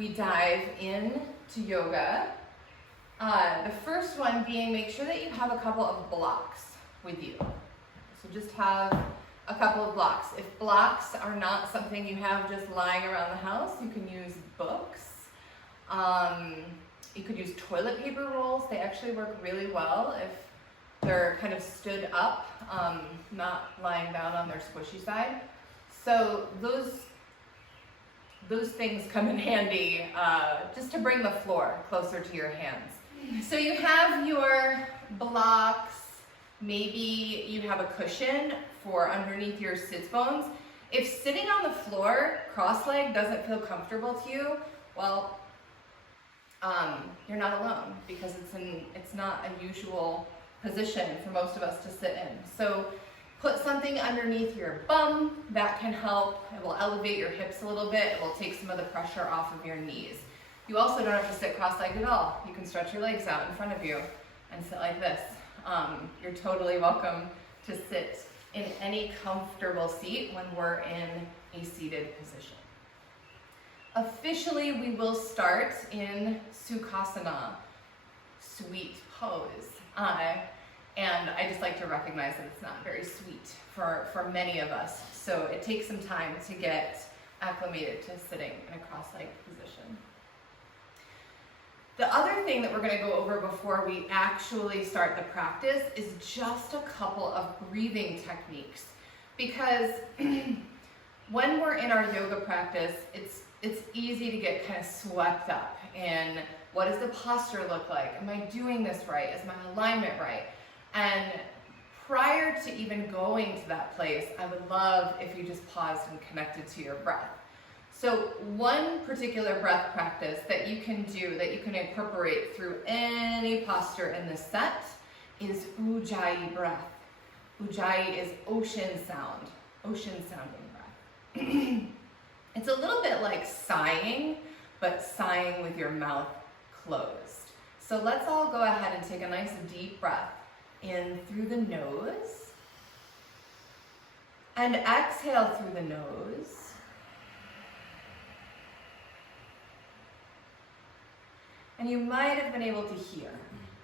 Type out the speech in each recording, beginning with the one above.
we dive in to yoga. The first one being, make sure that you have a couple of blocks with you. So just have a couple of blocks. If blocks are not something you have just lying around the house, you can use books. You could use toilet paper rolls. They actually work really well if they're kind of stood up, not lying down on their squishy side. So those things come in handy just to bring the floor closer to your hands. So you have your blocks, maybe you have a cushion for underneath your sits bones. If sitting on the floor cross-legged doesn't feel comfortable to you, well, you're not alone, because it's not a usual position for most of us to sit in. So put something underneath your bum. That can help. It will elevate your hips a little bit. It will take some of the pressure off of your knees. You also don't have to sit cross-legged at all. You can stretch your legs out in front of you and sit like this. You're totally welcome to sit in any comfortable seat when we're in a seated position. Officially, we will start in Sukhasana, sweet pose. And I just like to recognize that it's not very sweet for many of us. So it takes some time to get acclimated to sitting in a cross-legged position. The other thing that we're going to go over before we actually start the practice is just a couple of breathing techniques. Because when we're in our yoga practice, it's easy to get kind of swept up in what does the posture look like? Am I doing this right? Is my alignment right? And prior to even going to that place, I would love if you just paused and connected to your breath. So one particular breath practice that you can do, that you can incorporate through any posture in this set, is Ujjayi breath. Ujjayi is ocean sound, ocean sounding breath. It's a little bit like sighing, but sighing with your mouth closed. So let's all go ahead and take a nice deep breath in through the nose, and exhale through the nose. And you might have been able to hear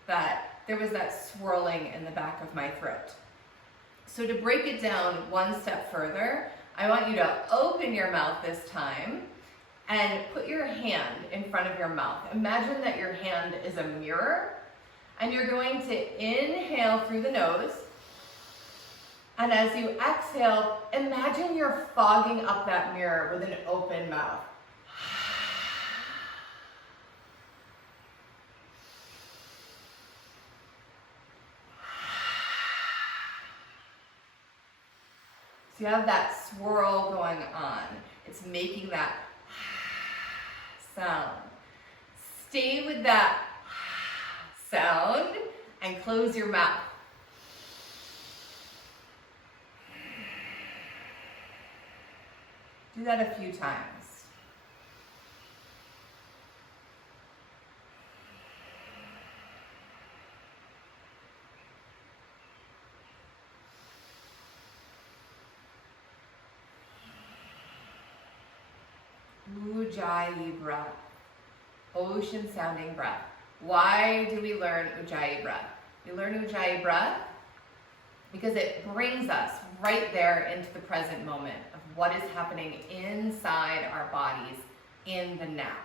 that there was that swirling in the back of my throat. So to break it down one step further, I want you to open your mouth this time and put your hand in front of your mouth. Imagine that your hand is a mirror, and you're going to inhale through the nose. And as you exhale, imagine you're fogging up that mirror with an open mouth. So you have that swirl going on. It's making that sound. Stay with that sound and close your mouth. Do that a few times. Ujjayi breath, ocean sounding breath. Why do we learn Ujjayi breath? We learn Ujjayi breath because it brings us right there into the present moment of what is happening inside our bodies in the now.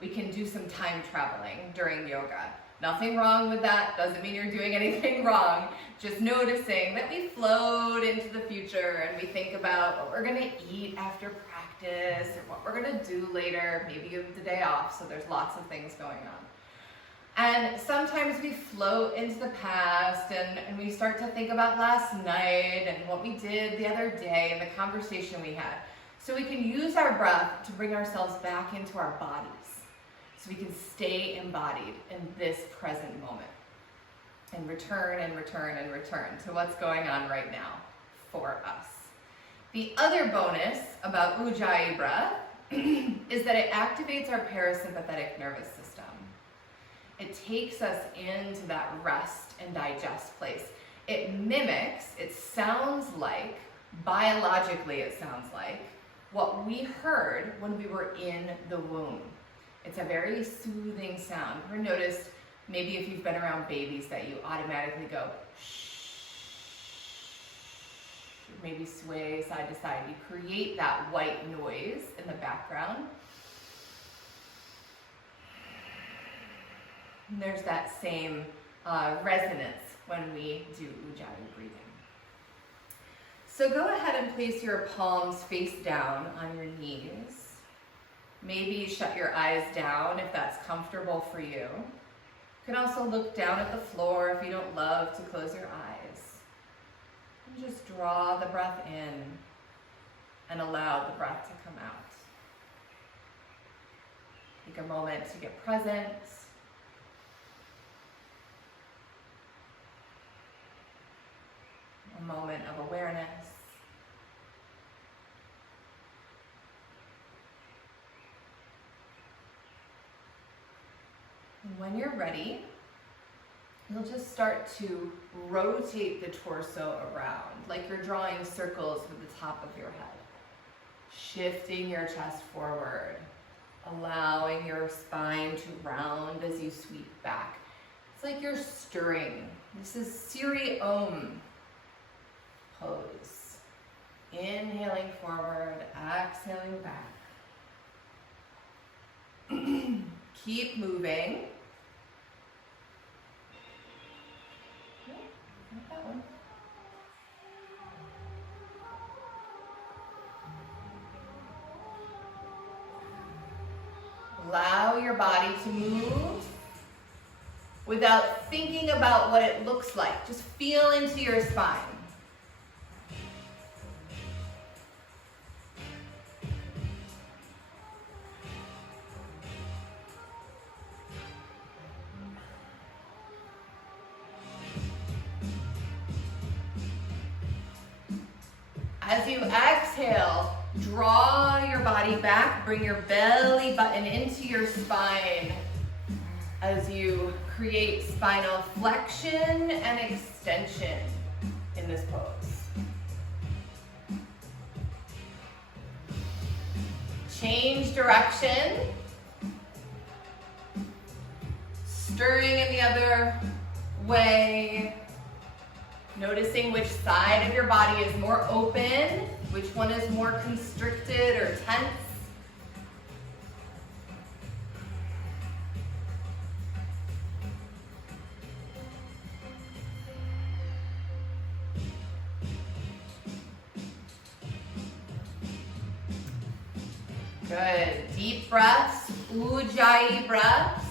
We can do some time traveling during yoga. Nothing wrong with that. Doesn't mean you're doing anything wrong. Just noticing that we float into the future and we think about what we're going to eat after practice or what we're going to do later. Maybe you have the day off, so there's lots of things going on. And sometimes we float into the past and we start to think about last night and what we did the other day and the conversation we had. So we can use our breath to bring ourselves back into our bodies so we can stay embodied in this present moment and return and return and return to what's going on right now for us. The other bonus about Ujjayi breath is that it activates our parasympathetic nervous system. It takes us into that rest and digest place. It mimics, it sounds like, biologically it sounds like, what we heard when we were in the womb. It's a very soothing sound. Ever noticed, maybe if you've been around babies, that you automatically go shh, maybe sway side to side. You create that white noise in the background. And there's that same resonance when we do Ujjayi breathing. So go ahead and place your palms face down on your knees. Maybe shut your eyes down if that's comfortable for you. You can also look down at the floor if you don't love to close your eyes. And just draw the breath in and allow the breath to come out. Take a moment to get present. A moment of awareness. And when you're ready, you'll just start to rotate the torso around, like you're drawing circles with the top of your head. Shifting your chest forward, allowing your spine to round as you sweep back. It's like you're stirring. This is Siri Om pose. Inhaling forward, exhaling back. Keep moving. No, not that one. Allow your body to move without thinking about what it looks like. Just feel into your spine. As you exhale, draw your body back, bring your belly button into your spine as you create spinal flexion and extension in this pose. Change direction. Stirring in the other way. Noticing which side of your body is more open, which one is more constricted or tense. Good. Deep breaths, Ujjayi breaths.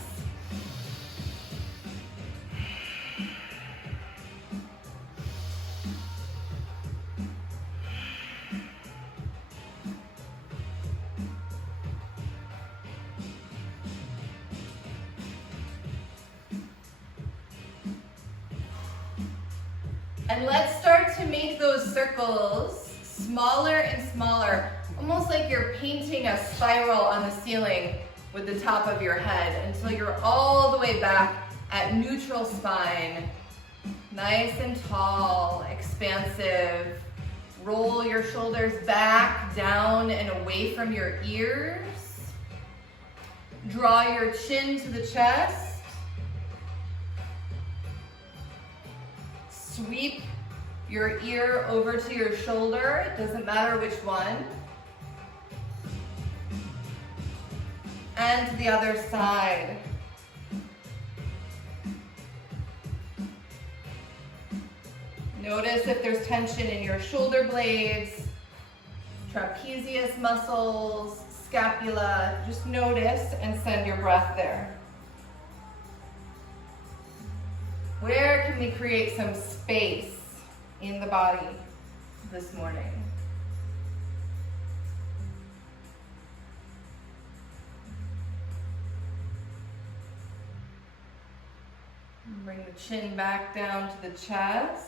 And let's start to make those circles smaller and smaller, almost like you're painting a spiral on the ceiling with the top of your head until you're all the way back at neutral spine. Nice and tall, expansive. Roll your shoulders back, down, and away from your ears. Draw your chin to the chest. Sweep your ear over to your shoulder. It doesn't matter which one. And to the other side. Notice if there's tension in your shoulder blades, trapezius muscles, scapula. Just notice and send your breath there. Where can we create some space in the body this morning? Bring the chin back down to the chest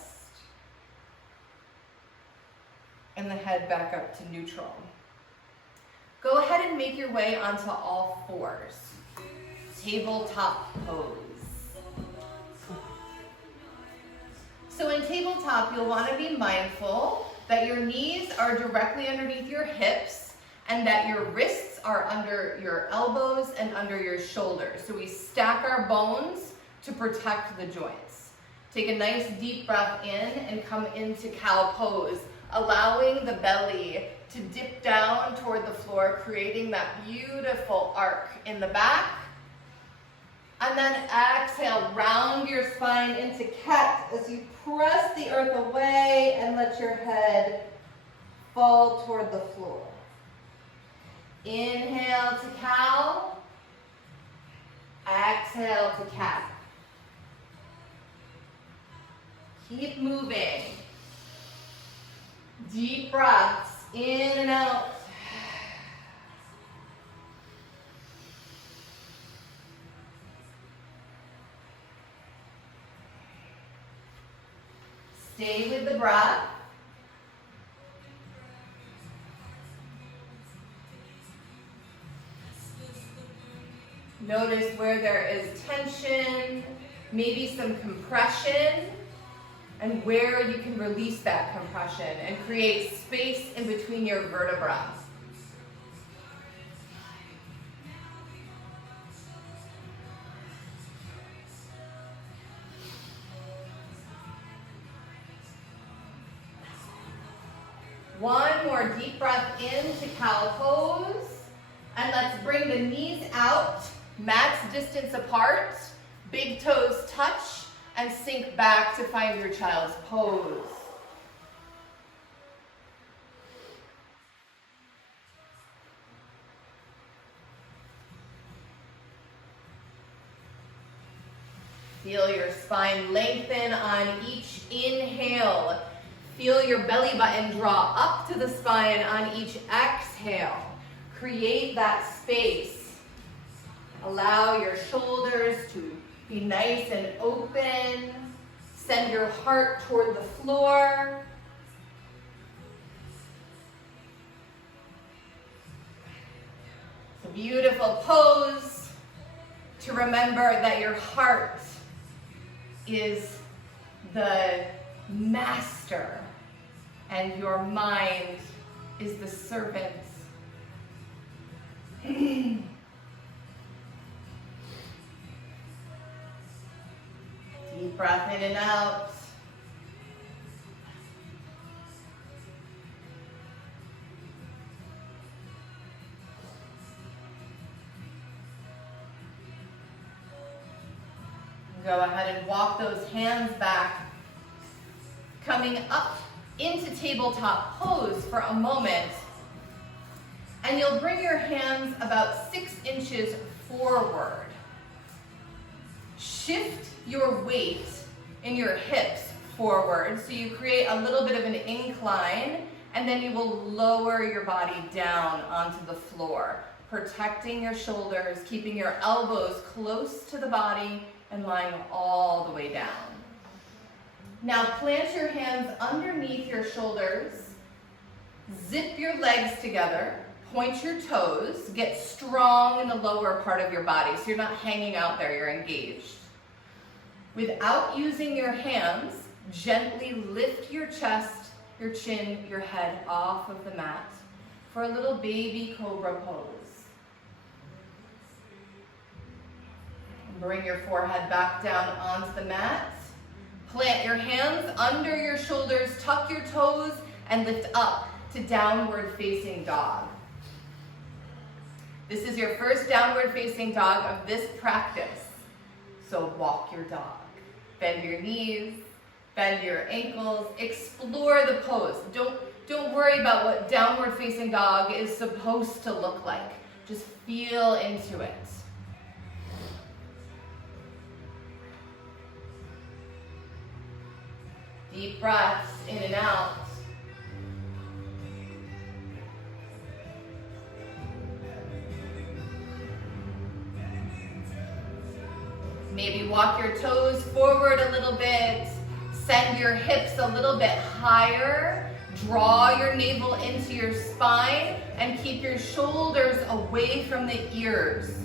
and the head back up to neutral. Go ahead and make your way onto all fours. Tabletop pose. So in tabletop, you'll want to be mindful that your knees are directly underneath your hips and that your wrists are under your elbows and under your shoulders. So we stack our bones to protect the joints. Take a nice deep breath in and come into cow pose, allowing the belly to dip down toward the floor, creating that beautiful arc in the back. And then exhale, round your spine into cat as you press the earth away and let your head fall toward the floor. Inhale to cow. Exhale to cat. Keep moving. Deep breaths in and out. Stay with the breath. Notice where there is tension, maybe some compression, and where you can release that compression and create space in between your vertebrae. One more deep breath into cow pose. And let's bring the knees out, mats distance apart, big toes touch, and sink back to find your child's pose. Feel your spine lengthen on each inhale. Feel your belly button draw up to the spine on each exhale. Create that space. Allow your shoulders to be nice and open. Send your heart toward the floor. It's a beautiful pose to remember that your heart is the master and your mind is the servant. Deep breath in and out. Go ahead and walk those hands back, coming up into tabletop pose for a moment. And you'll bring your hands about 6 inches forward. Shift your weight in your hips forward so you create a little bit of an incline, and then you will lower your body down onto the floor, protecting your shoulders, keeping your elbows close to the body and lying all the way down. Now plant your hands underneath your shoulders, zip your legs together, point your toes, get strong in the lower part of your body so you're not hanging out there, you're engaged. Without using your hands, gently lift your chest, your chin, your head off of the mat for a little baby cobra pose. Bring your forehead back down onto the mat. Plant your hands under your shoulders, tuck your toes, and lift up to downward facing dog. This is your first downward facing dog of this practice. So walk your dog. Bend your knees, bend your ankles, explore the pose. Don't worry about what downward facing dog is supposed to look like. Just feel into it. Deep breaths in and out. Maybe walk your toes forward a little bit. Send your hips a little bit higher. Draw your navel into your spine and keep your shoulders away from the ears.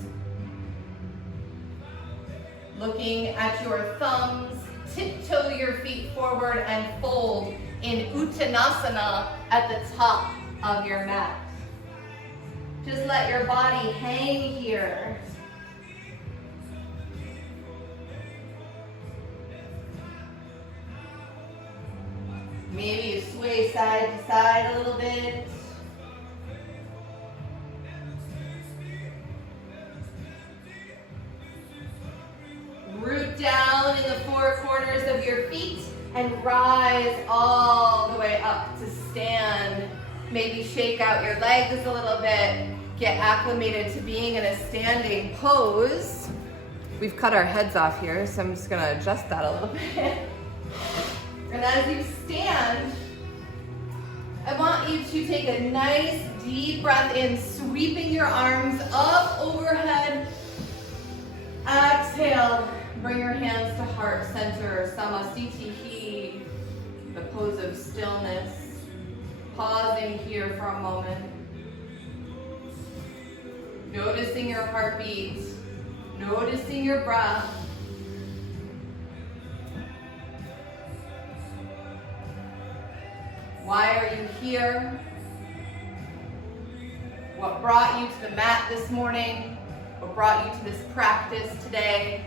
Looking at your thumbs, tiptoe your feet forward and fold in Uttanasana at the top of your mat. Just let your body hang here. Maybe you sway side to side a little bit. Root down in the four corners of your feet and rise all the way up to stand. Maybe shake out your legs a little bit. Get acclimated to being in a standing pose. We've cut our heads off here, so I'm just gonna adjust that a little bit. And as you stand, I want you to take a nice deep breath in, sweeping your arms up overhead. Exhale, bring your hands to heart center, Samasthiti, the pose of stillness. Pausing here for a moment. Noticing your heartbeat, noticing your breath. Why are you here? What brought you to the mat this morning? What brought you to this practice today?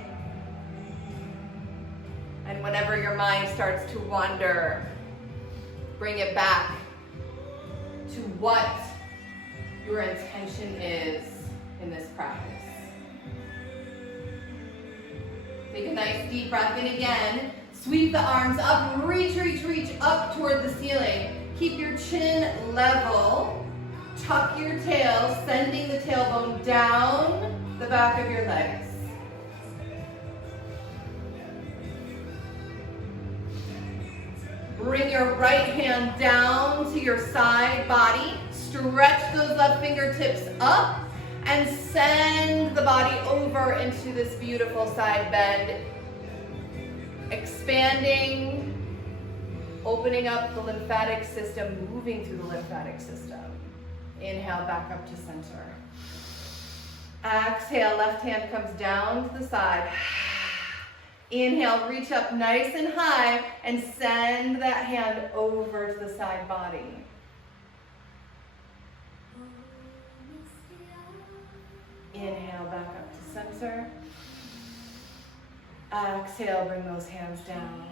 And whenever your mind starts to wander, bring it back to what your intention is in this practice. Take a nice deep breath in again. Sweep the arms up, reach up toward the ceiling. Keep your chin level. Tuck your tail, sending the tailbone down the back of your legs. Bring your right hand down to your side body. Stretch those left fingertips up and send the body over into this beautiful side bend. Expanding, opening up the lymphatic system, moving through the lymphatic system. Inhale, back up to center. Exhale, left hand comes down to the side. Inhale, reach up nice and high and send that hand over to the side body. Inhale, back up to center. Exhale, bring those hands down.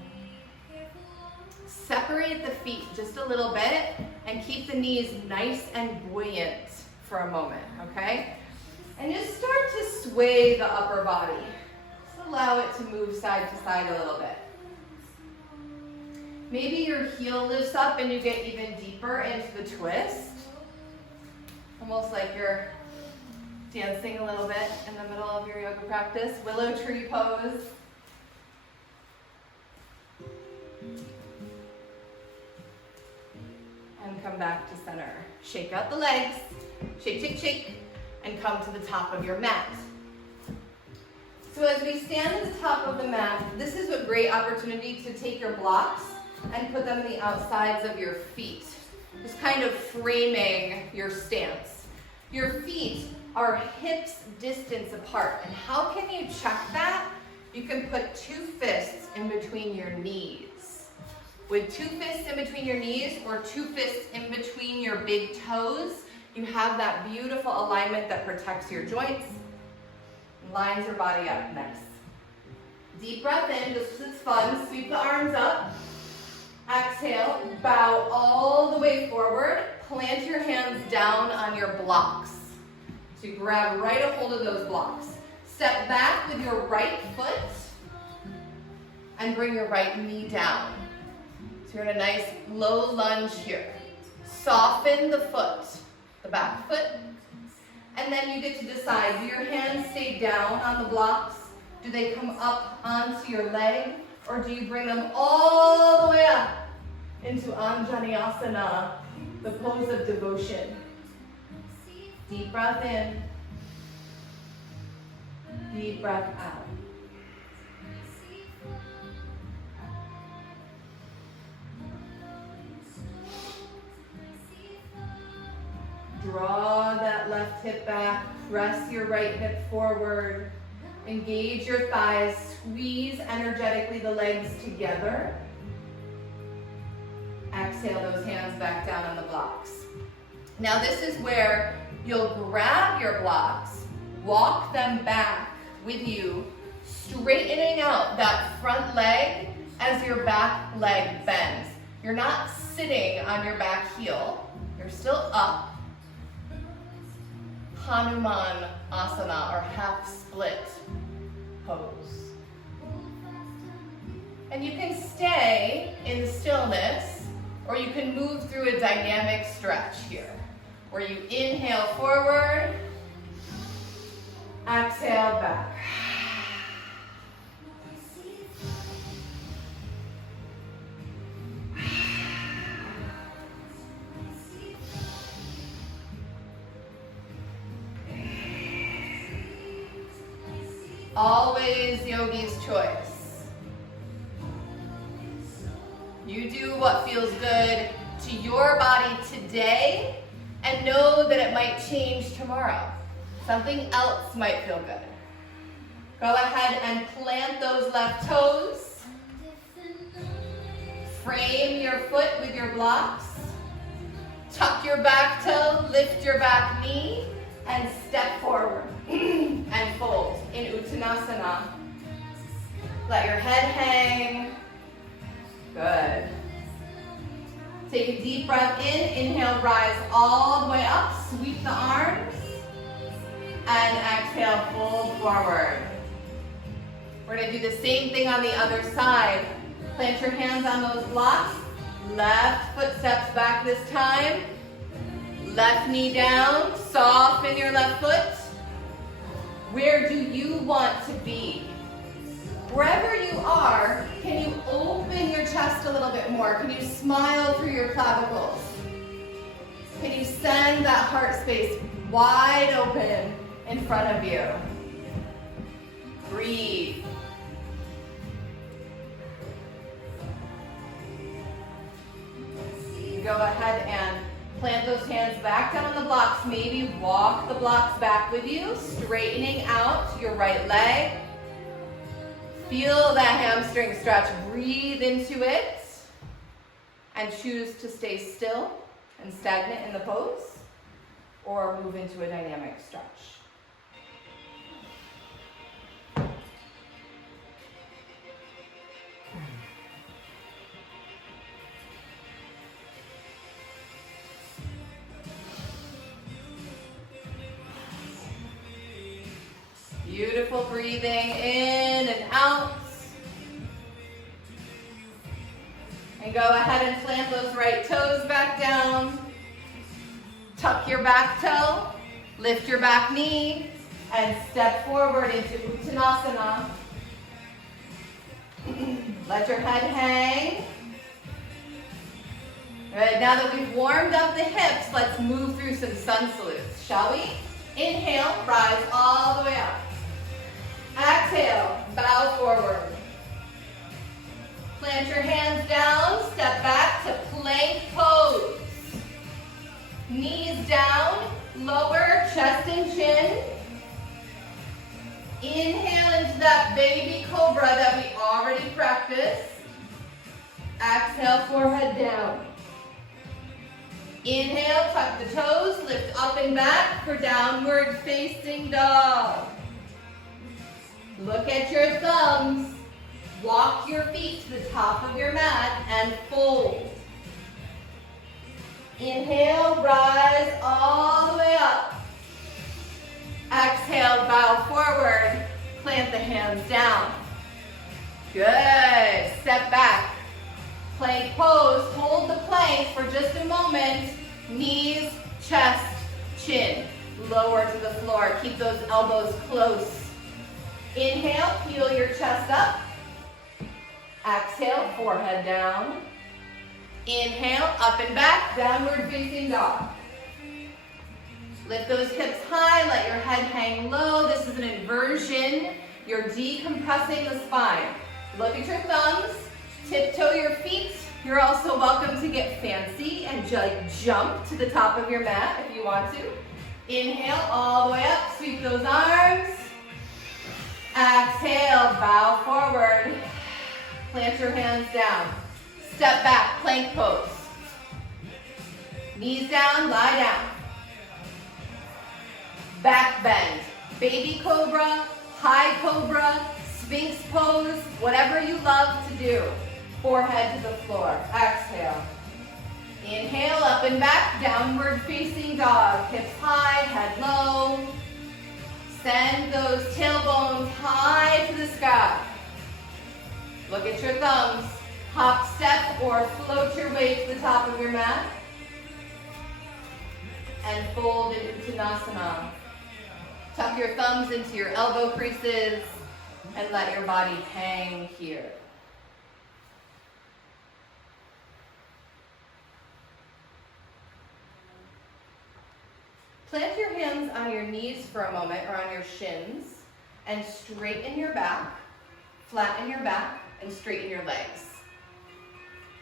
Separate the feet just a little bit and keep the knees nice and buoyant for a moment, okay? And just start to sway the upper body. Allow it to move side to side a little bit. Maybe your heel lifts up and you get even deeper into the twist. Almost like you're dancing a little bit in the middle of your yoga practice. Willow tree pose. And come back to center. Shake out the legs. Shake, shake, shake. And come to the top of your mat. So as we stand at the top of the mat, this is a great opportunity to take your blocks and put them on the outsides of your feet. Just kind of framing your stance. Your feet are hips distance apart. And how can you check that? You can put 2 fists in between your knees. With 2 fists in between your knees or 2 fists in between your big toes, you have that beautiful alignment that protects your joints. Lines your body up, nice. Deep breath in, just because it's fun. Sweep the arms up. Exhale, bow all the way forward. Plant your hands down on your blocks. So you grab right a hold of those blocks. Step back with your right foot and bring your right knee down. So you're in a nice low lunge here. Soften the foot, the back foot. And then you get to decide, do your hands stay down on the blocks? Do they come up onto your leg? Or do you bring them all the way up into Anjaneyasana, the pose of devotion? Deep breath in. Deep breath out. Draw that left hip back, press your right hip forward, engage your thighs, squeeze energetically the legs together. Exhale those hands back down on the blocks. Now this is where You'll grab your blocks, walk them back with you, straightening out that front leg as your back leg bends. You're not sitting on your back heel. You're still up. Hanuman asana, or half split pose. And you can stay in stillness, or you can move through a dynamic stretch here, where you inhale forward, exhale back. Always yogi's choice. You do what feels good to your body today, and know that it might change tomorrow. Something else might feel good. Go ahead and plant those left toes. Frame your foot with your blocks. Tuck your back toe, lift your back knee, and step forward and fold in Uttanasana. Let your head hang. Good. Take a deep breath in. Inhale, rise all the way up. Sweep the arms. And exhale, fold forward. We're going to do the same thing on the other side. Plant your hands on those blocks. Left foot steps back this time. Left knee down. Soften your left foot. Where do you want to be? Wherever you are, can you open your chest a little bit more? Can you smile through your clavicles? Can you send that heart space wide open in front of you? Breathe. Go ahead and plant those hands back down on the blocks. Maybe walk the blocks back with you, straightening out your right leg. Feel that hamstring stretch. Breathe into it and choose to stay still and stagnant in the pose, or move into a dynamic stretch. Beautiful breathing in and out. And go ahead and plant those right toes back down. Tuck your back toe, lift your back knee, and step forward into Uttanasana. Let your head hang. Good, now that we've warmed up the hips, let's move through some sun salutes, shall we? Inhale, rise all the way up. Exhale, bow forward. Plant your hands down, step back to plank pose. Knees down, lower chest and chin. Inhale into that baby cobra that we already practiced. Exhale, forehead down. Inhale, tuck the toes, lift up and back for downward facing dog. Look at your thumbs. Walk your feet to the top of your mat and fold. Inhale, rise all the way up. Exhale, bow forward. Plant the hands down. Good. Step back. Plank pose. Hold the plank for just a moment. Knees, chest, chin. Lower to the floor. Keep those elbows close. Inhale, peel your chest up. Exhale, forehead down. Inhale, up and back, downward facing dog. Lift those hips high, let your head hang low. This is an inversion. You're decompressing the spine. Look at your thumbs, tiptoe your feet. You're also welcome to get fancy and jump to the top of your mat if you want to. Inhale, all the way up, sweep those arms. Exhale, bow forward. Plant your hands down. Step back, plank pose. Knees down, lie down. back bend. Baby cobra, high cobra, sphinx pose, whatever you love to do. Forehead to the floor. Exhale. Inhale, up and back, downward facing dog. Hips high, head low. Send those tailbones high to the sky. Look at your thumbs. Hop, step, or float your way to the top of your mat. And fold into Uttanasana. Tuck your thumbs into your elbow creases and let your body hang here. Plant your hands on your knees for a moment, or on your shins, and straighten your back, flatten your back, and straighten your legs.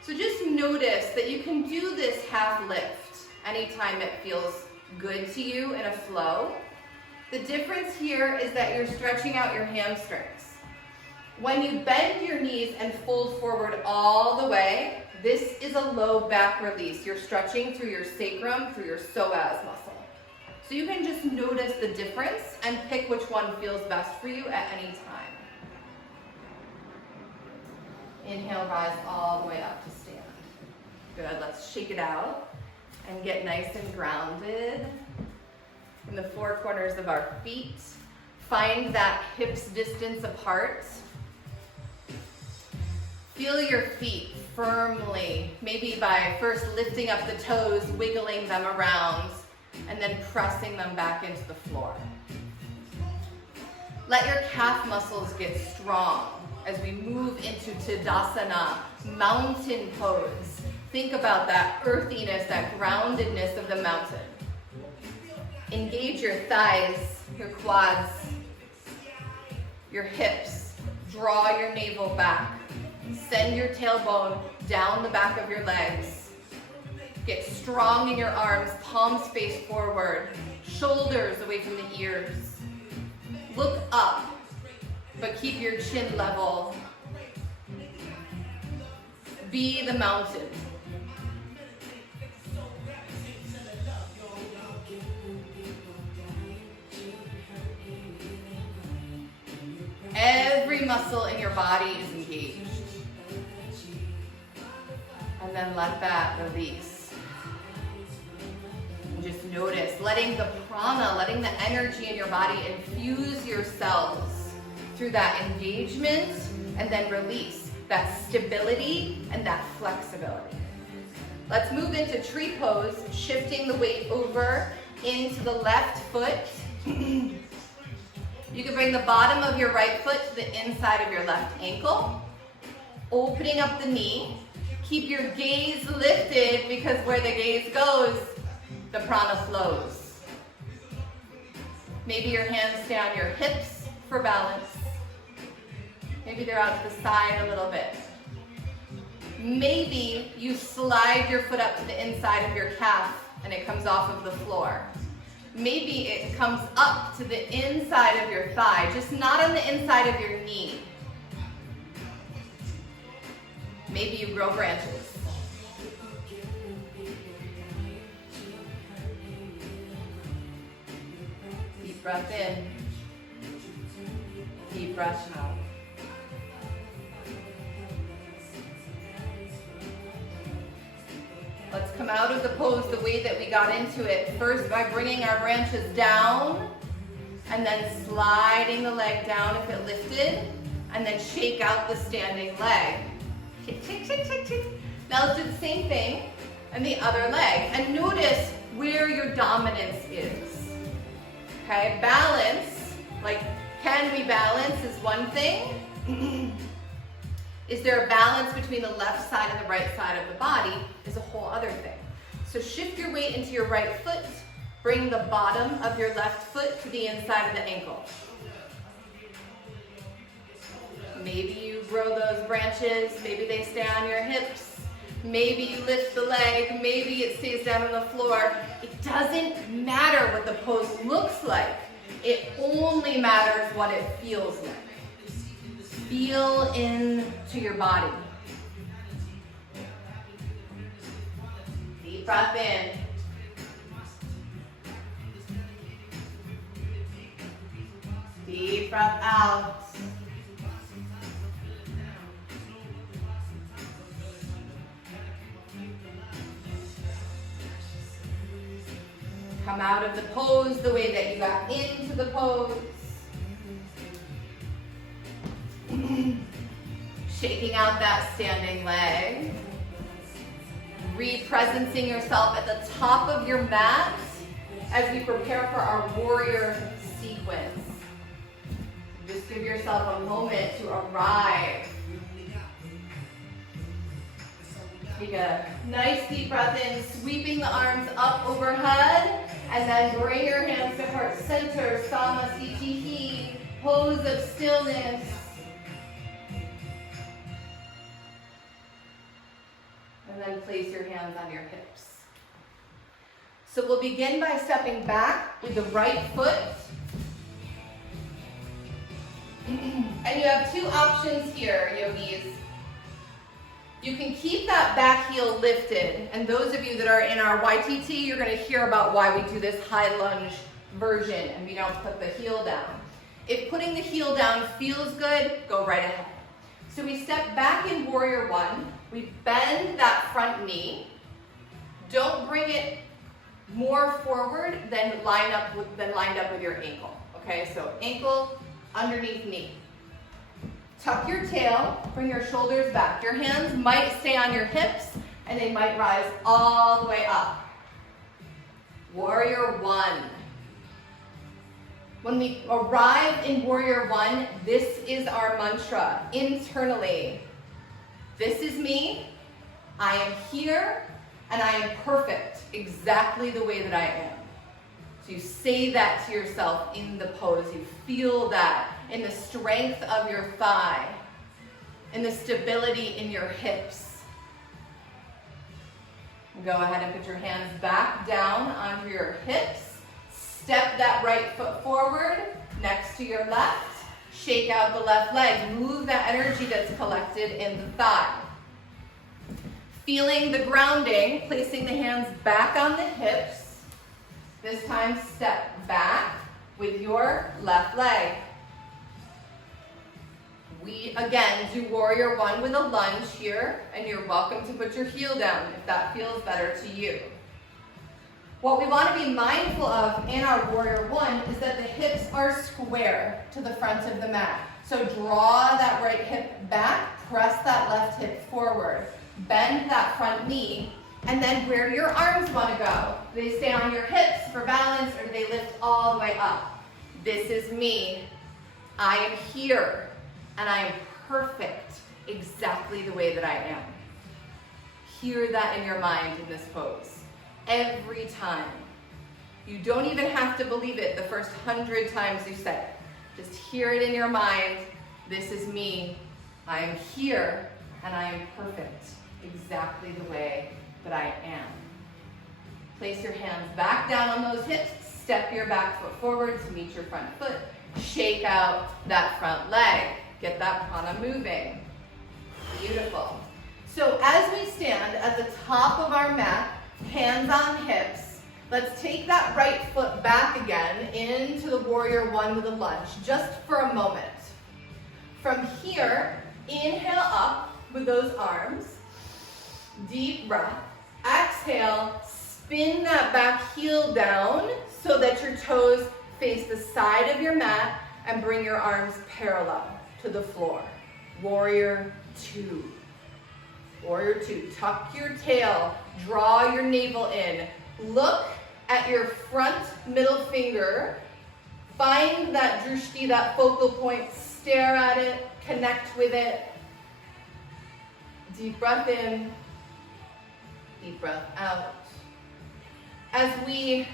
So just notice that you can do this half lift anytime it feels good to you in a flow. The difference here is that you're stretching out your hamstrings. When you bend your knees and fold forward all the way, this is a low back release. You're stretching through your sacrum, through your psoas muscle. So you can just notice the difference and pick which one feels best for you at any time. Inhale, rise all the way up to stand. Good, let's shake it out and get nice and grounded in the four corners of our feet. Find that hips distance apart. Feel your feet firmly, maybe by first lifting up the toes, wiggling them around, and then pressing them back into the floor. Let your calf muscles get strong as we move into Tadasana, mountain pose. Think about that earthiness, that groundedness of the mountain. Engage your thighs, your quads, your hips. Draw your navel back. Send your tailbone down the back of your legs. Get strong in your arms, palms face forward, shoulders away from the ears. Look up, but keep your chin level. Be the mountain. Every muscle in your body is engaged. And then let that release. And just notice, letting the prana, letting the energy in your body infuse your cells through that engagement and then release, that stability and that flexibility. Let's move into tree pose, shifting the weight over into the left foot. You can bring the bottom of your right foot to the inside of your left ankle, opening up the knee. Keep your gaze lifted, because where the gaze goes, the prana flows. Maybe your hands stay on your hips for balance. Maybe they're out to the side a little bit. Maybe you slide your foot up to the inside of your calf and it comes off of the floor. Maybe it comes up to the inside of your thigh, just not on the inside of your knee. Maybe you grow branches. Deep breath in. Deep breath out. Let's come out of the pose the way that we got into it. First by bringing our branches down and then sliding the leg down if it lifted, and then shake out the standing leg. Tick, tick, tick, tick, tick. Now let's do the same thing and the other leg, and notice where your dominance is. Okay, balance, like can we balance is one thing. Is there a balance between the left side and the right side of the body is a whole other thing. So shift your weight into your right foot, bring the bottom of your left foot to the inside of the ankle. Maybe you grow those branches, maybe they stay on your hips, maybe you lift the leg, maybe it stays down on the floor. It doesn't matter what the pose looks like. It only matters what it feels like. Feel into your body. Deep breath in. Deep breath out. Come out of the pose the way that you got into the pose. Shaking out that standing leg. Represencing yourself at the top of your mat as we prepare for our warrior sequence. Just give yourself a moment to arrive. Take a nice deep breath in, sweeping the arms up overhead, and then bring your hands to heart center, Samasthiti, pose of stillness. And then place your hands on your hips. So we'll begin by stepping back with the right foot. And you have two options here, yogis. You can keep that back heel lifted, and those of you that are in our YTT, you're going to hear about why we do this high lunge version and we don't put the heel down. If putting the heel down feels good, go right ahead. So we step back in warrior one, we bend that front knee. Don't bring it more forward than lined up with your ankle. Okay, so ankle underneath knee. Tuck your tail, bring your shoulders back. Your hands might stay on your hips and they might rise all the way up. Warrior one. When we arrive in warrior one, this is our mantra internally. This is me, I am here, and I am perfect, exactly the way that I am. So you say that to yourself in the pose. You feel that in the strength of your thigh, in the stability in your hips. Go ahead and put your hands back down onto your hips. Step that right foot forward next to your left. Shake out the left leg. Move that energy that's collected in the thigh. Feeling the grounding, placing the hands back on the hips. This time, step back with your left leg. We, again, do warrior one with a lunge here, and you're welcome to put your heel down if that feels better to you. What we want to be mindful of in our warrior one is that the hips are square to the front of the mat. So draw that right hip back, press that left hip forward, bend that front knee, and then where your arms want to go. Do they stay on your hips for balance, or do they lift all the way up? This is me. I am here, and I am perfect exactly the way that I am. Hear that in your mind in this pose. Every time. You don't even have to believe it the first 100 times you say it. Just hear it in your mind. This is me. I am here, and I am perfect exactly the way that I am. Place your hands back down on those hips. Step your back foot forward to meet your front foot. Shake out that front leg. Get that prana moving. Beautiful. So as we stand at the top of our mat, hands on hips, let's take that right foot back again into the warrior one with a lunge, just for a moment. From here, inhale up with those arms. Deep breath. Exhale, spin that back heel down so that your toes face the side of your mat and bring your arms parallel to the floor. Warrior two. Warrior two. Tuck your tail, draw your navel in. Look at your front middle finger. Find that drushti, that focal point. Stare at it, connect with it. Deep breath in. Deep breath out. As we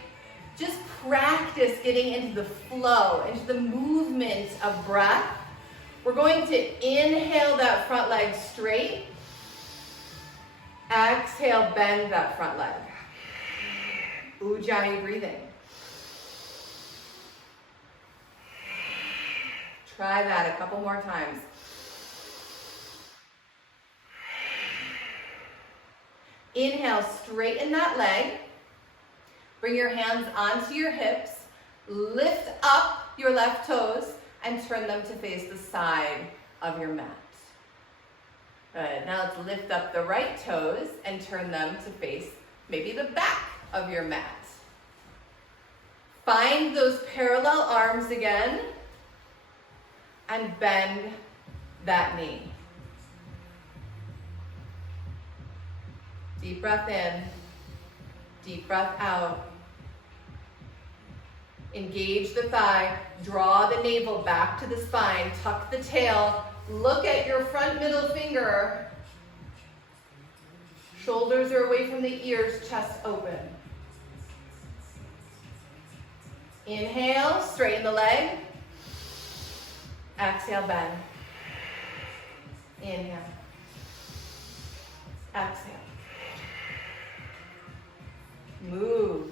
just practice getting into the flow, into the movement of breath, we're going to inhale that front leg straight. Exhale, bend that front leg. Ujjayi breathing. Try that a couple more times. Inhale, straighten that leg. Bring your hands onto your hips. Lift up your left toes and turn them to face the side of your mat. Good. Now let's lift up the right toes and turn them to face maybe the back of your mat. Find those parallel arms again and bend that knee. Deep breath in, deep breath out. Engage the thigh, draw the navel back to the spine, tuck the tail, look at your front middle finger. Shoulders are away from the ears, chest open. Inhale, straighten the leg. Exhale, bend. Inhale. Exhale. Move.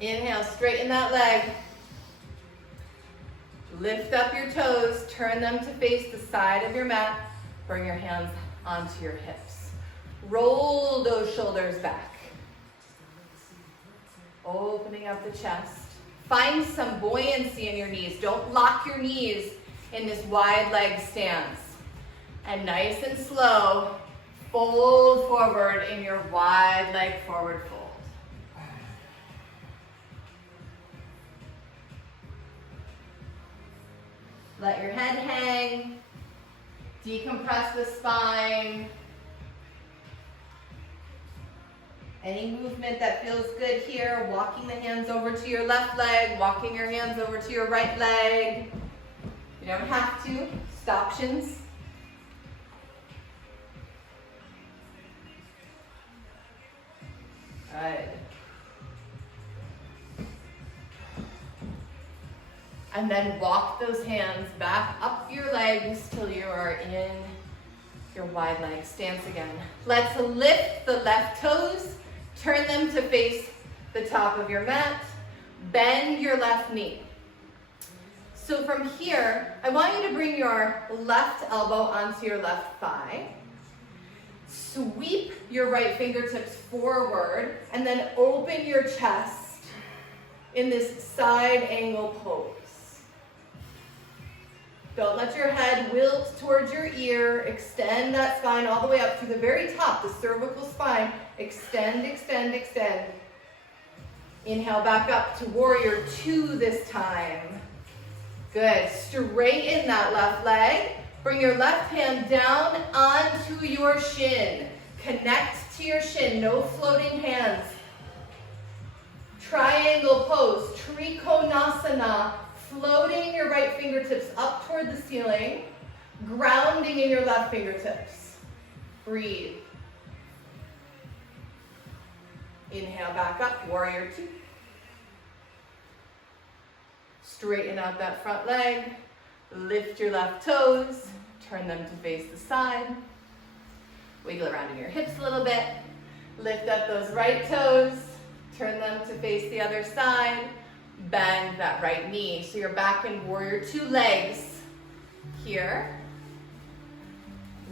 Inhale, straighten that leg. Lift up your toes, turn them to face the side of your mat. Bring your hands onto your hips. Roll those shoulders back. Opening up the chest. Find some buoyancy in your knees. Don't lock your knees in this wide leg stance. And nice and slow, fold forward in your wide leg forward fold. Let your head hang. Decompress the spine. Any movement that feels good here, walking the hands over to your left leg, walking your hands over to your right leg. You don't have to, just options. Good. And then walk those hands back up your legs till you are in your wide leg stance again. Let's lift the left toes, turn them to face the top of your mat, bend your left knee. So from here, I want you to bring your left elbow onto your left thigh. Sweep your right fingertips forward and then open your chest in this side angle pose. Don't let your head wilt towards your ear. Extend that spine all the way up to the very top, the cervical spine. Extend, extend, extend. Inhale back up to warrior two this time. Good. Straighten that left leg. Bring your left hand down onto your shin. Connect to your shin. No floating hands. Triangle pose. Trikonasana. Floating your right fingertips up toward the ceiling, grounding in your left fingertips. Breathe. Inhale back up, warrior two. Straighten out that front leg, lift your left toes, turn them to face the side. Wiggle around in your hips a little bit. Lift up those right toes, turn them to face the other side. Bend that right knee. So you're back in warrior two, legs here.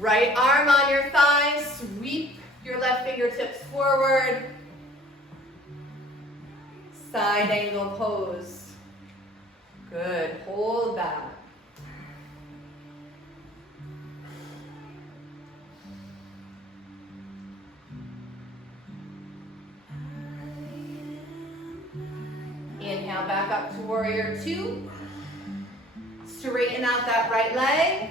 Right arm on your thigh. Sweep your left fingertips forward. Side angle pose. Good. Hold that. Inhale back up to warrior two. Straighten out that right leg.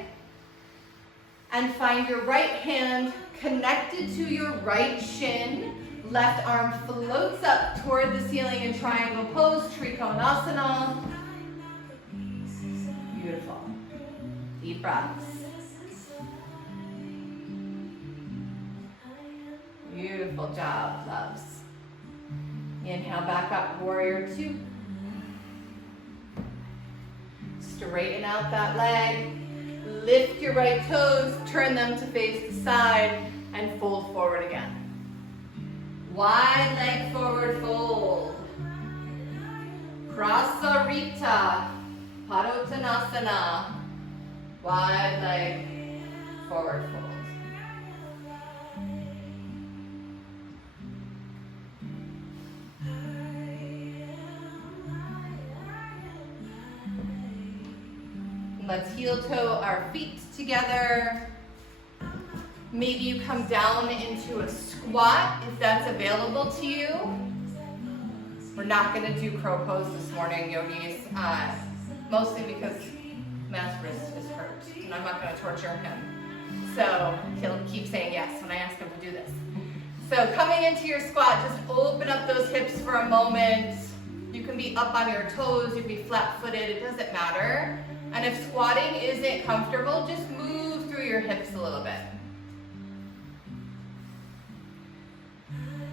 And find your right hand connected to your right shin. Left arm floats up toward the ceiling in triangle pose, Trikonasana. Beautiful. Deep breaths. Beautiful job, loves. Inhale back up, warrior two. Straighten out that leg. Lift your right toes, turn them to face the side, and fold forward again. Wide leg forward fold. Prasarita, Padottanasana. Wide leg forward fold. Let's heel toe our feet together. Maybe you come down into a squat if that's available to you. We're not going to do crow pose this morning, yogis, mostly because Matt's wrist is hurt, and I'm not going to torture him. So he'll keep saying yes when I ask him to do this. So coming into your squat, just open up those hips for a moment. You can be up on your toes, you can be flat-footed, it doesn't matter. And if squatting isn't comfortable, just move through your hips a little bit.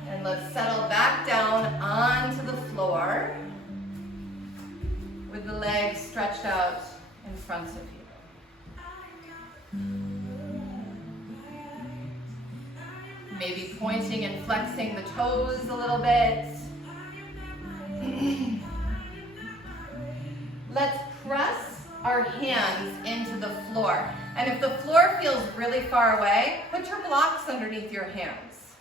And let's settle back down onto the floor with the legs stretched out in front of you. Maybe pointing and flexing the toes a little bit. Let's press our hands into the floor. And if the floor feels really far away, put your blocks underneath your hands.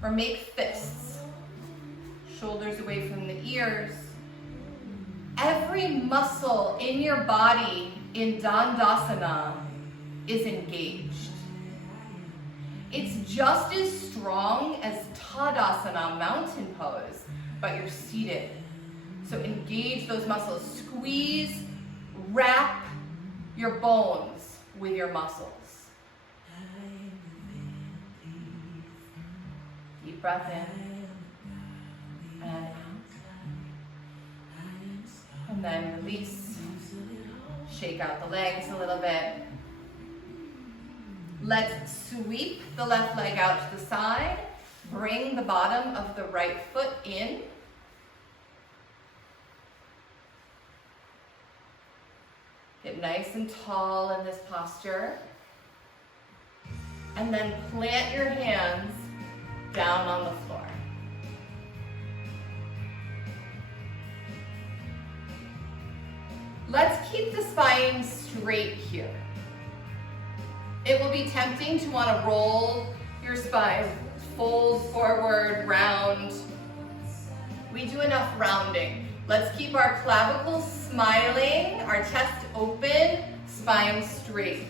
Or make fists. Shoulders away from the ears. Every muscle in your body in Dandasana is engaged. It's just as strong as Tadasana, mountain pose, but you're seated. So engage those muscles. Squeeze, wrap your bones with your muscles. Deep breath in and out. And then release. Shake out the legs a little bit. Let's sweep the left leg out to the side. Bring the bottom of the right foot in. Get nice and tall in this posture. And then plant your hands down on the floor. Let's keep the spine straight here. It will be tempting to want to roll your spine, fold forward, round. We do enough rounding. Let's keep our clavicles smiling, our chest open, spine straight.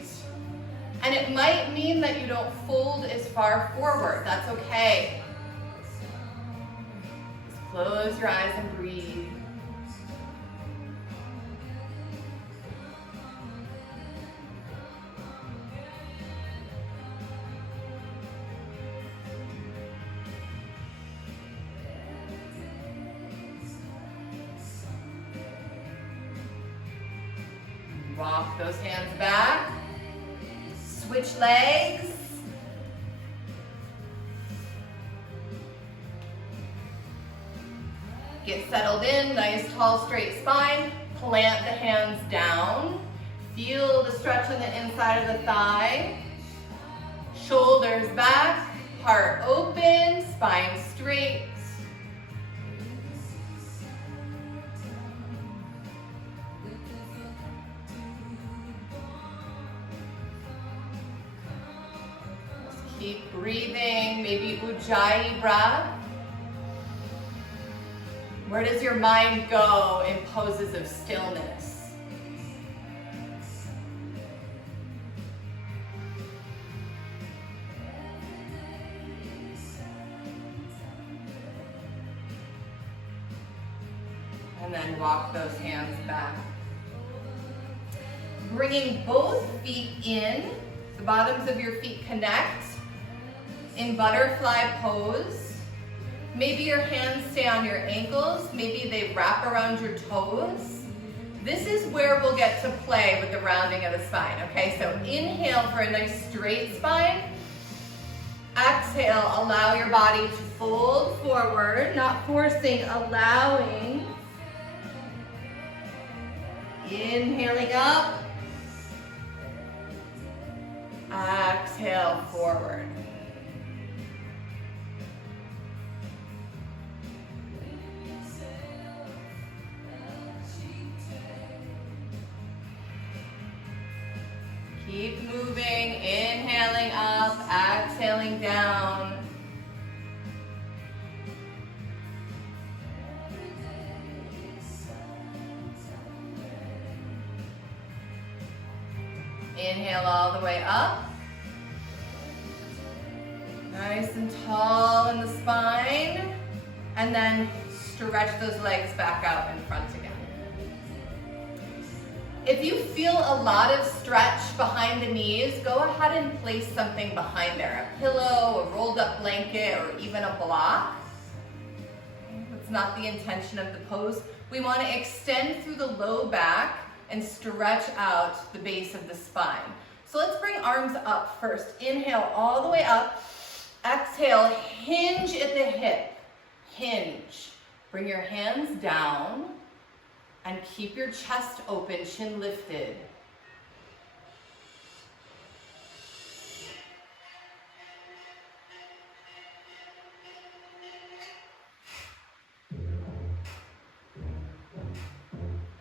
And it might mean that you don't fold as far forward. That's okay. Just close your eyes and breathe. Walk those hands back. Switch legs. Get settled in, nice tall straight spine. Plant the hands down. Feel the stretch on the inside of the thigh. Shoulders back, heart open, spine straight. Keep breathing, maybe Ujjayi breath. Where does your mind go in poses of stillness? And then walk those hands back. Bringing both feet in, the bottoms of your feet connect. In butterfly pose, maybe your hands stay on your ankles, maybe they wrap around your toes. This is where we'll get to play with the rounding of the spine, okay? So inhale for a nice straight spine. Exhale, allow your body to fold forward, not forcing, allowing. Inhaling up. Exhale, forward. Keep moving, inhaling up, exhaling down. Inhale all the way up. Nice and tall in the spine. And then stretch those legs back out in front again. If you feel a lot of stretch behind the knees, go ahead and place something behind there. A pillow, a rolled up blanket, or even a block. That's not the intention of the pose. We want to extend through the low back and stretch out the base of the spine. So let's bring arms up first. Inhale all the way up. Exhale, hinge at the hip. Hinge. Bring your hands down and keep your chest open, chin lifted.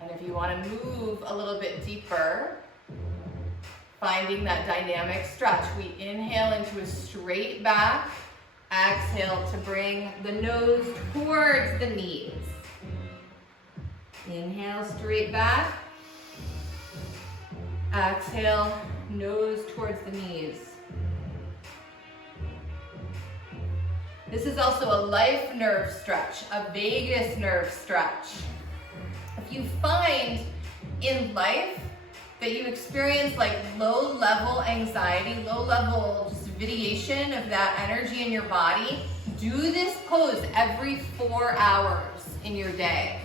And if you want to move a little bit deeper, finding that dynamic stretch, we inhale into a straight back. Exhale to bring the nose towards the knees. Inhale, straight back. Exhale, nose towards the knees. This is also a life nerve stretch, a vagus nerve stretch. If you find in life that you experience like low-level anxiety, low-level just variation of that energy in your body, do this pose every 4 hours in your day.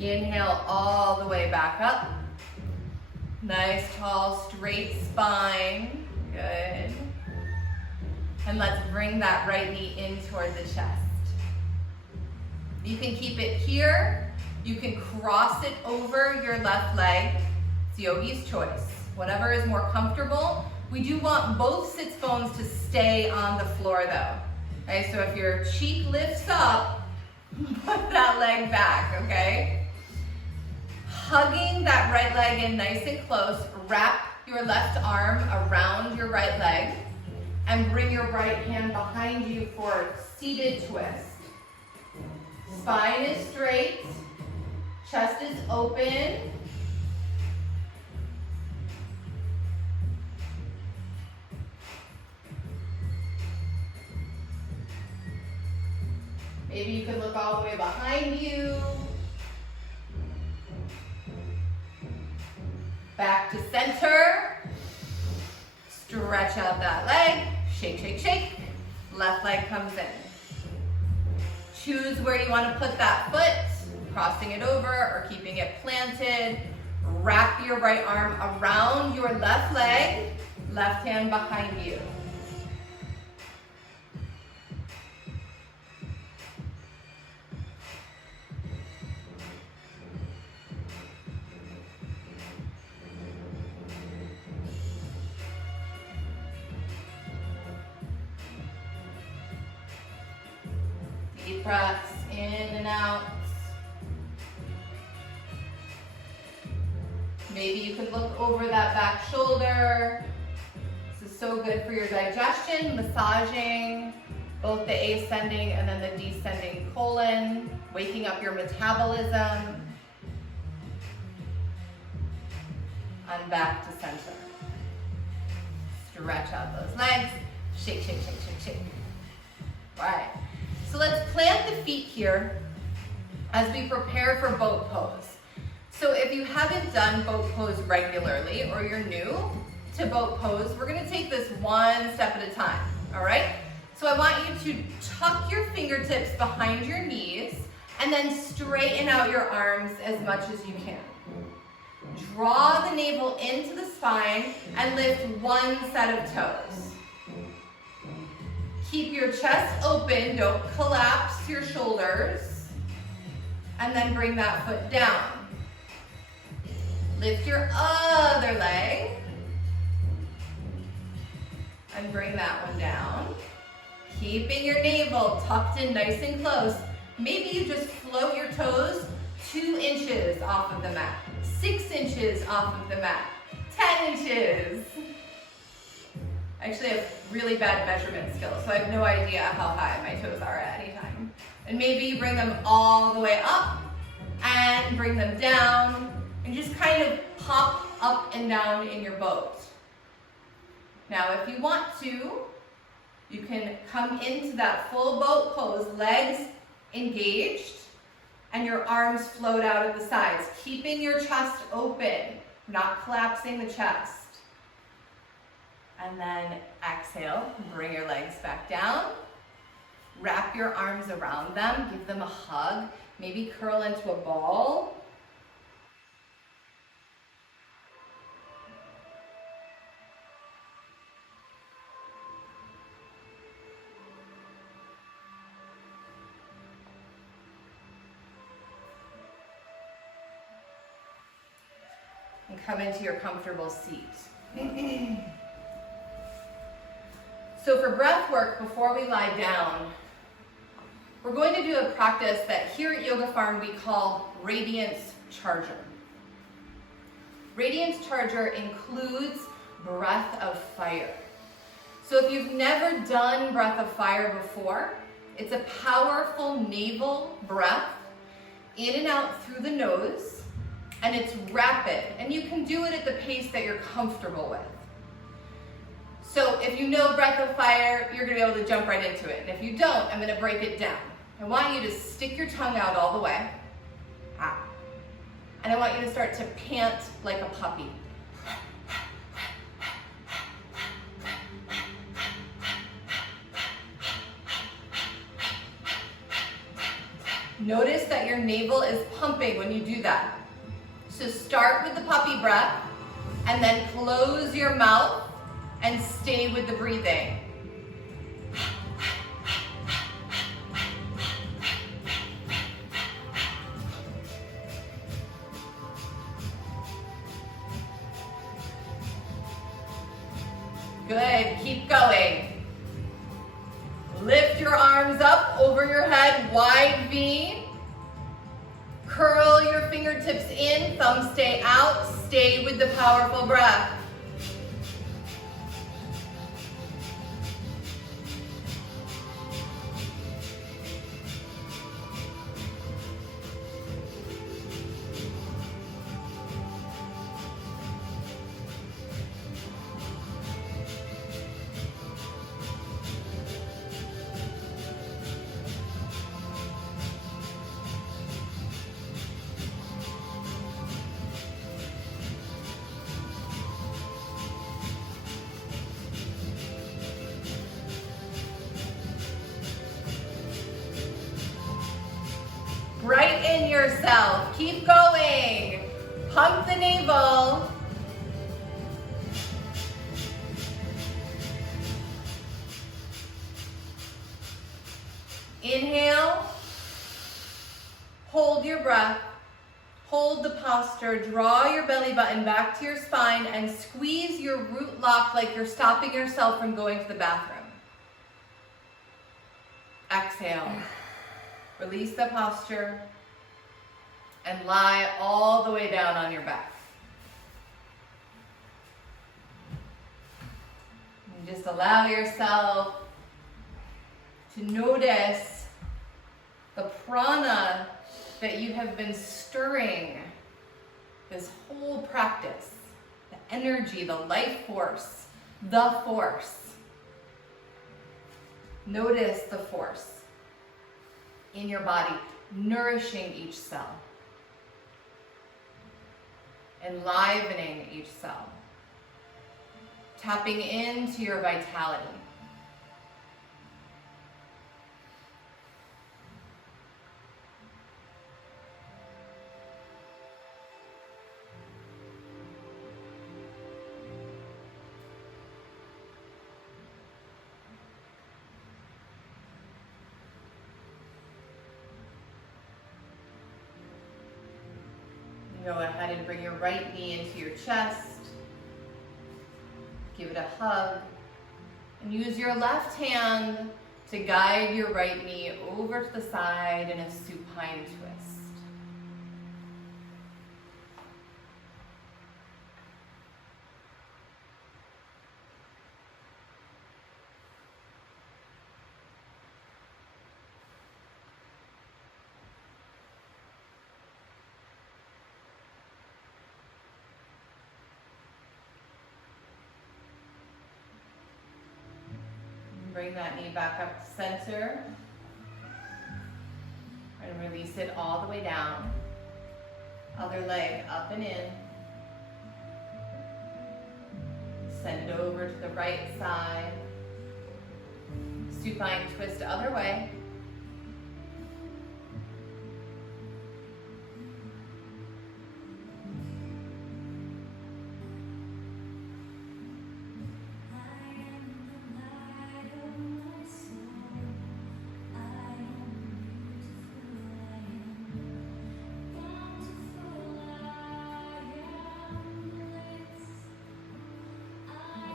Inhale all the way back up. Nice, tall, straight spine. Good. And let's bring that right knee in toward the chest. You can keep it here. You can cross it over your left leg. It's yogi's choice. Whatever is more comfortable. We do want both sits bones to stay on the floor though. Okay, so if your cheek lifts up, put that leg back, okay? Hugging that right leg in nice and close, wrap your left arm around your right leg and bring your right hand behind you for a seated twist. Spine is straight, chest is open. Maybe you can look all the way behind you. Back to center. Stretch out that leg. Shake, shake, shake. Left leg comes in. Choose where you want to put that foot, crossing it over or keeping it planted. Wrap your right arm around your left leg, left hand behind you. Deep breaths in and out. Maybe you could look over that back shoulder. This is so good for your digestion, massaging both the ascending and then the descending colon, waking up your metabolism. And back to center. Stretch out those legs. Shake, shake, shake, shake, shake. All right. So let's plant the feet here as we prepare for boat pose. So if you haven't done boat pose regularly or you're new to boat pose, we're gonna take this one step at a time, all right? So I want you to tuck your fingertips behind your knees and then straighten out your arms as much as you can. Draw the navel into the spine and lift one set of toes. Keep your chest open, don't collapse your shoulders. And then bring that foot down. Lift your other leg. And bring that one down. Keeping your navel tucked in nice and close. Maybe you just float your toes 2 inches off of the mat, 6 inches off of the mat. 10 inches. I actually have really bad measurement skills, so I have no idea how high my toes are at any time. And maybe you bring them all the way up and bring them down and just kind of pop up and down in your boat. Now, if you want to, you can come into that full boat pose, legs engaged, and your arms float out at the sides, keeping your chest open, not collapsing the chest. And then exhale, bring your legs back down. Wrap your arms around them, give them a hug, maybe curl into a ball. And come into your comfortable seat. So for breath work, before we lie down, we're going to do a practice that here at Yoga Farm we call Radiance Charger. Radiance Charger includes breath of fire. So if you've never done breath of fire before, it's a powerful navel breath in and out through the nose, and it's rapid, and you can do it at the pace that you're comfortable with. So if you know breath of fire, you're gonna be able to jump right into it. And if you don't, I'm gonna break it down. I want you to stick your tongue out all the way. And I want you to start to pant like a puppy. Notice that your navel is pumping when you do that. So start with the puppy breath and then close your mouth and stay with the breathing. Good, keep going. Lift your arms up over your head, wide V. Curl your fingertips in, thumbs stay out, stay with the powerful breath. Brighten yourself. Keep going. Pump the navel. Inhale. Hold your breath. Hold the posture. Draw your belly button back to your spine and squeeze your root lock like you're stopping yourself from going to the bathroom. Exhale. Release the posture and lie all the way down on your back. And just allow yourself to notice the prana that you have been stirring this whole practice, the energy, the life force, the force. Notice the force in your body, nourishing each cell, enlivening each cell, tapping into your vitality. Go ahead and bring your right knee into your chest. Give it a hug. And use your left hand to guide your right knee over to the side in a supine twist. Bring that knee back up to center. And release it all the way down. Other leg up and in. Send it over to the right side. Supine twist other way.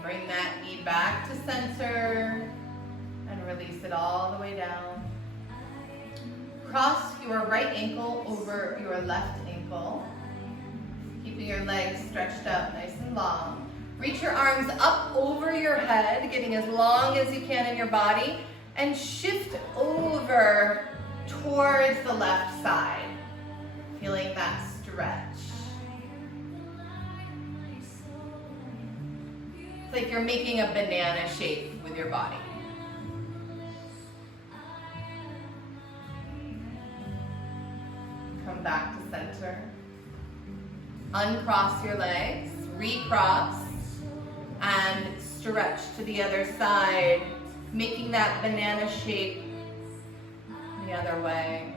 Bring that knee back to center and release it all the way down. Cross your right ankle over your left ankle, keeping your legs stretched out nice and long. Reach your arms up over your head, getting as long as you can in your body, and shift over towards the left side, feeling that stretch. It's like you're making a banana shape with your body. Come back to center. Uncross your legs, recross, and stretch to the other side, making that banana shape the other way.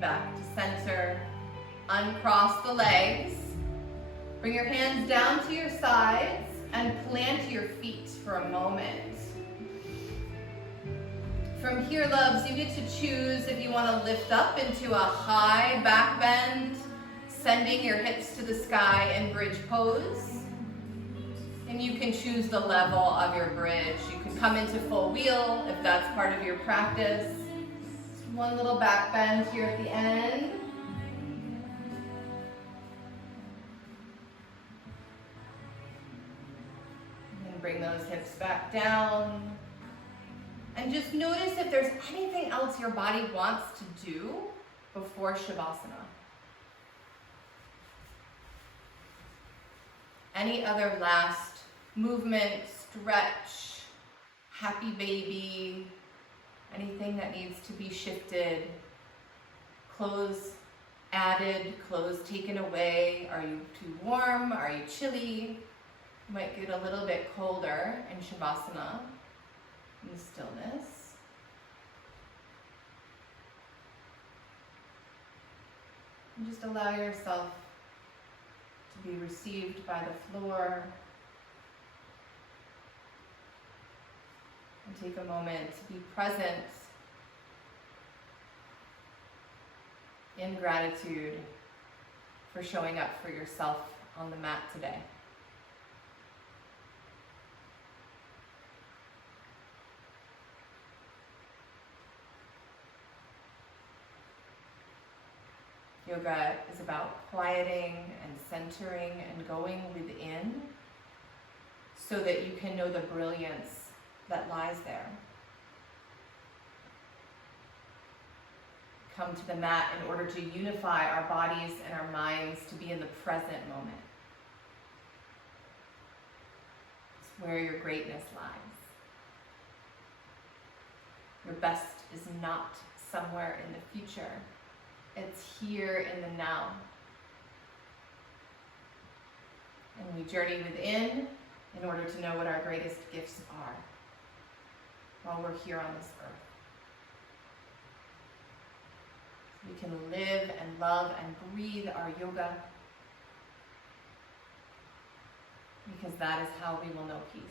Back to center. Uncross the legs. Bring your hands down to your sides and plant your feet for a moment. From here, loves, you get to choose if you want to lift up into a high back bend, sending your hips to the sky in bridge pose. And you can choose the level of your bridge. You can come into full wheel if that's part of your practice. One little back bend here at the end. And bring those hips back down. And just notice if there's anything else your body wants to do before Shavasana. Any other last movement, stretch, happy baby, anything that needs to be shifted, clothes added, clothes taken away. Are you too warm? Are you chilly? You might get a little bit colder in Shavasana, in stillness. And just allow yourself to be received by the floor. And take a moment to be present in gratitude for showing up for yourself on the mat today. Yoga is about quieting and centering and going within so that you can know the brilliance that lies there. Come to the mat in order to unify our bodies and our minds to be in the present moment. It's where your greatness lies. Your best is not somewhere in the future. It's here in the now. And we journey within in order to know what our greatest gifts are while we're here on this earth. So we can live and love and breathe our yoga, because that is how we will know peace.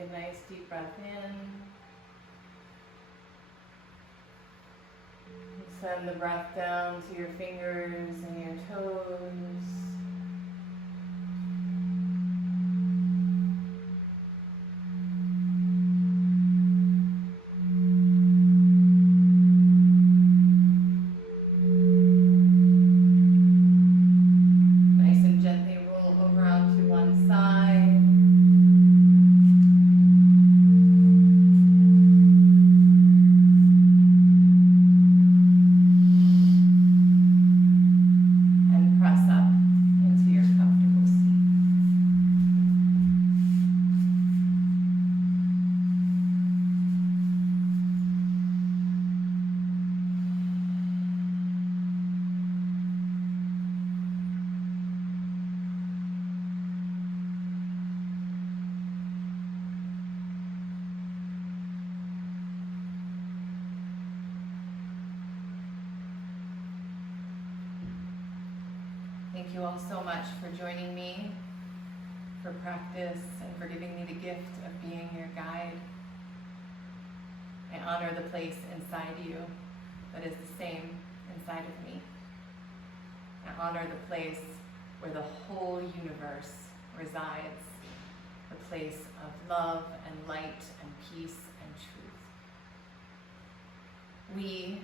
Take a nice deep breath in. Send the breath down to your fingers and your toes. Nice and gently roll over onto one side. Thank you all so much for joining me for practice and for giving me the gift of being your guide. I honor the place inside you that is the same inside of me. I honor the place where the whole universe resides, the place of love and light and peace and truth. We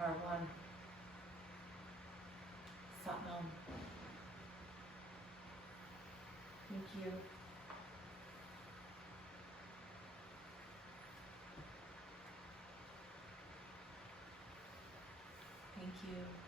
are one. Satnam. Thank you. Thank you.